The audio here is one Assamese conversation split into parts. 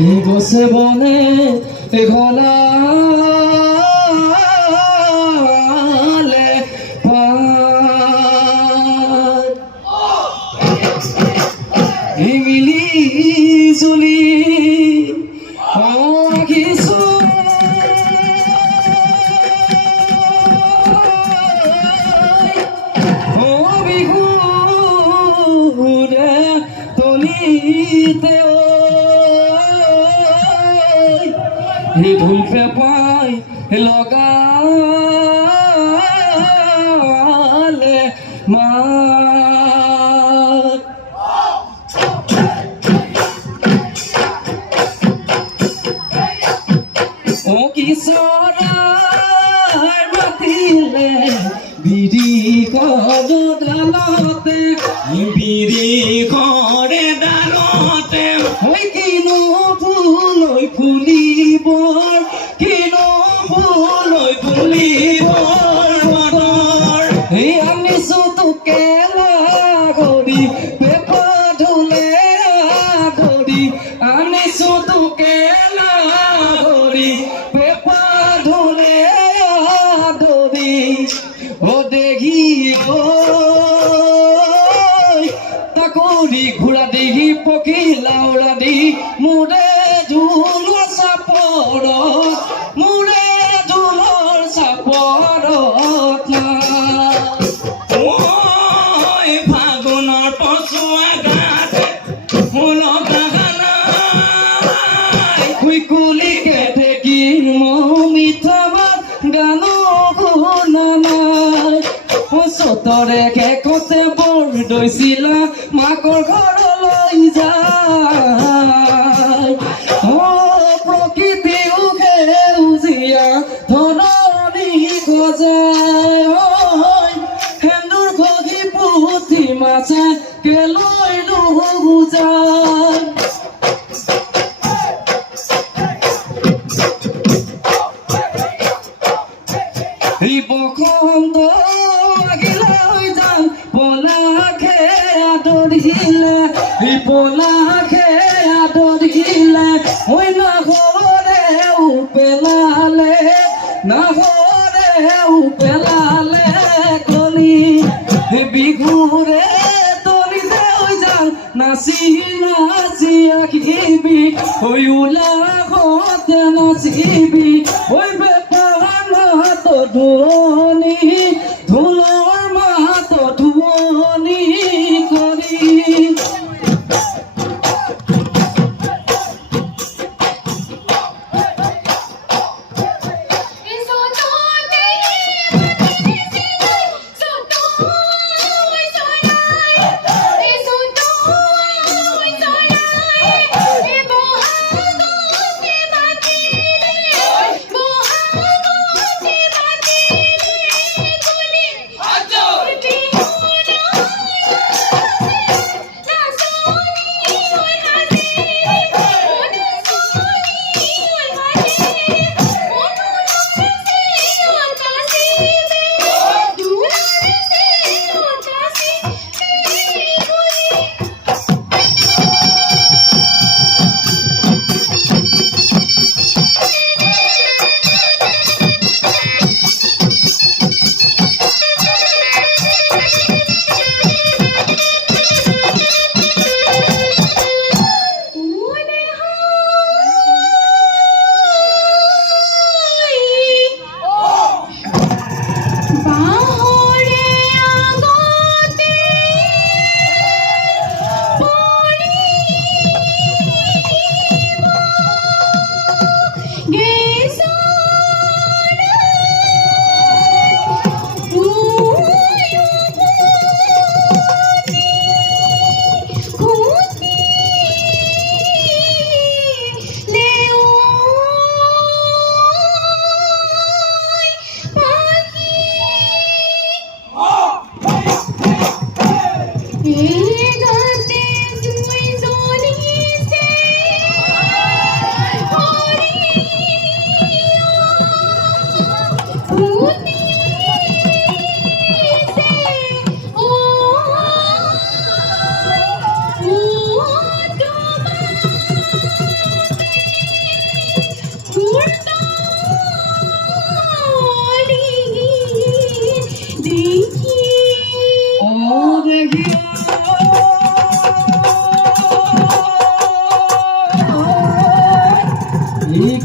ই গছে বনে ঘনালে পায় মিলি জুলি কিছু বিহুৰে তলিতে ঢোল পেপাই লগালে মাত ও কিশোৰাৰ মাতিলে বিৰি ডালতে বিৰি কৰে ডালতে ঐ কিনো ফুলৈ ফুলিবৰ কিনো ফুলৈ ফুলিবৰ বতৰ এই আনিছো তোকে লাগৰি পেপা ঢোলে ধৰি আনিছো তোকে লাগৰি পেপা ঢোলে ধৰি ও দেখি তাকৰি ঘোৰা দেখি পকি লাউৰা দি মোৰে ঢোলৰ চাপৰত মোৰে ঢোলৰ চাপৰত ঐ ফাগুনৰ পচুৱা গাত শুনকা গানা কুলিকে দেখি মিঠা মাত গানো শুনা নাই চতৰে শেষতে বৰ দৈছিলা মাকৰ ঘৰলৈ যায় প্ৰকৃতিও সেউজীয়া ধৰণী গজায় সেন্দুৰ ঘঁহি পুঠি মাছে কেলৈ নুবুজায় বসন্ত লাগিলে যাম পলাশে আদৰিলে পলাশে আদৰিলে ঐ নাহৰেও পেলালে নাহৰেও পেলালে কলি বিহুৰে তলিতে যাম নাচি নাচি আহিবি ঐ উলাহতে নাচিবি ঐ ধুৱনি ঢোলৰ মাত ধুৱনি কৰি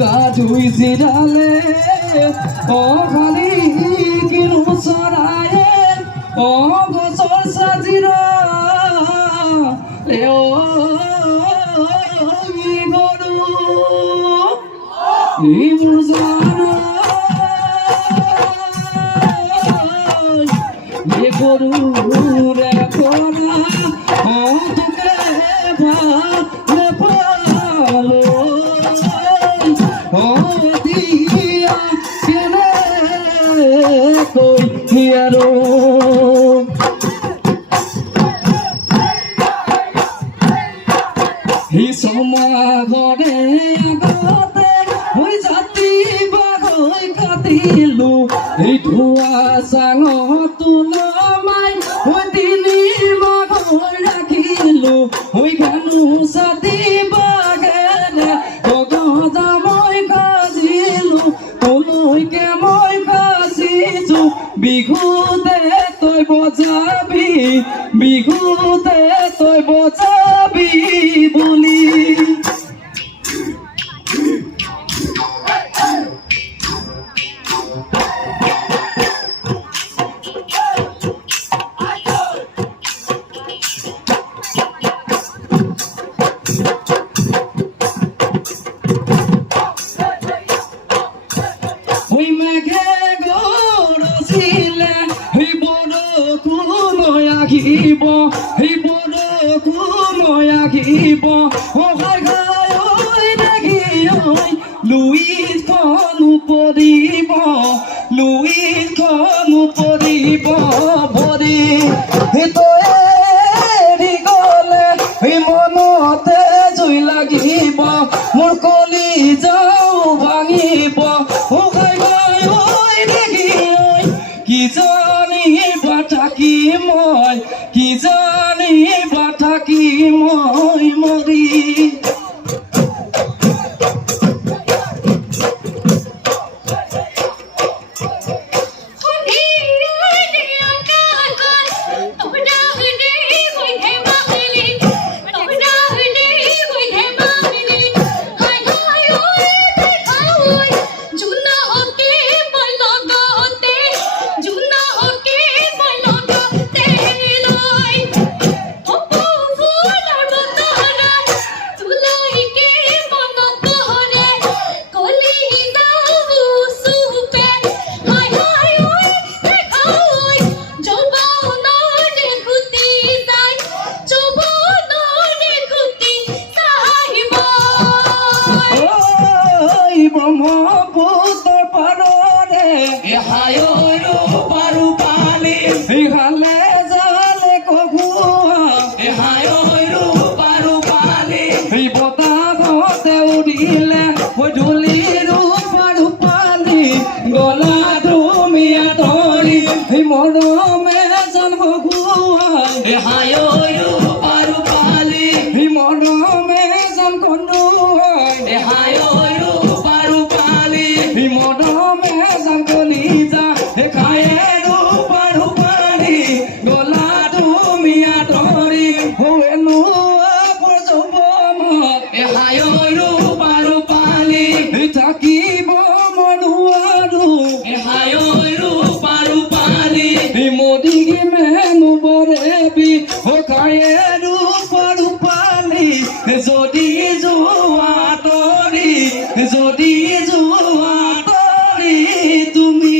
কাজুই জিৰালে ও খালি কিনু চৰায়ে ও গছৰ সাজিৰা ও গৰু ই বুজানা ये गरु रे कोना ओ तुके भाले पालो ओ दिया केने कोई हियारो हि समा घरे আগতে হৈ জাতি বাগৈ কাটিলো এই ধোৱা চাঙ তুলমাই হৈ তিনি মাঘৈ ৰাখিলো হৈ গানো ছাতি বাগেৰে গজা মই কাজিলো তোলৈকে মই কাজিছো বিহুতে তই বজাবি বিহুতে তই বজাবি বুলি ওই মেঘে গৰজিলে সেই বৰষুণ আহিব সেই বৰষুণ আহিব সহায় গায় ঐ দেখি ঐ লুইতখন পৰিব লুইতখন পৰিব ভৰি তই এৰি গ'লে সেই মনতে জুই লাগিব মোৰ কলিজাও ভাঙিব সহায় গায় ঐ দেখি ঐ কি জানি বা থাকি মই কি জানি বা থাকি মই মৰি ব্ৰহ্মপুত্ৰৰ পাৰৰে এহায়ৰো পাৰো পালি ইহালে জালে কহুৱা এহায়ৰো পাৰো পালি এই বতাহতে উৰিলে ধূলিৰো পাৰো পালি গলা ধুমিয়া ধৰি এই মৰমে যেন কহুৱাই এহায়ৰো পাৰো পালি এই মৰমে যেন কন্দুৱাই এহায়ৰো মৰমে জংগলী যা খায়েৰো পাৰো পাৰি গলা ধুমিয়া ধৰি হেনো যৌৱনত এহায়ৰো পাৰো পালি থাকিব মনুৱাৰো এহায়ৰো পাৰো পালি মোদী মেনু বৰেবি খায়েৰো পাৰো পালি যদি যোৱা তৰি যদি যোৱা তুমি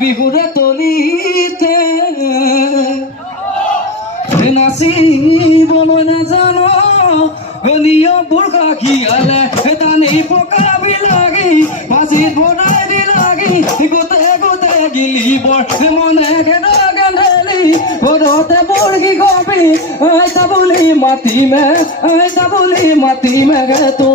বিহুৰে তলিতে নাচিবলৈ নাজানো নিয়মবোৰ কাকিয়ালে টানি পকাবিলাগি মাছিত বনাই দিলাগি গোটে গোটে গিলিবৰ মনে খেদা গেন্ধেলি ঘৰতে বৰগি কবি আইতা বুলি মাতিমে তো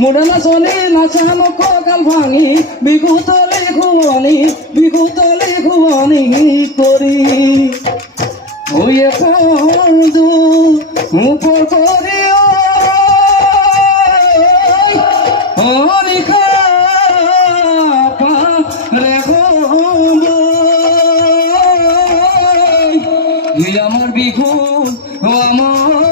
মুডালা চলি নাচানো কঁকাল ভাঙি বিহুতলি খুৱনি কৰি হৈয়ে পৰদু ওপৰ কৰি নিশা পাৰে আমাৰ বিহু আমাৰ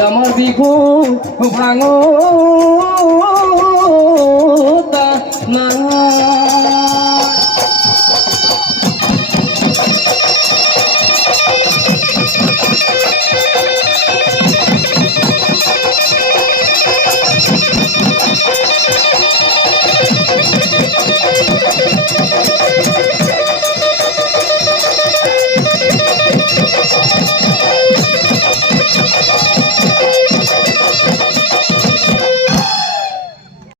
আমাৰ বিহু ভাঙ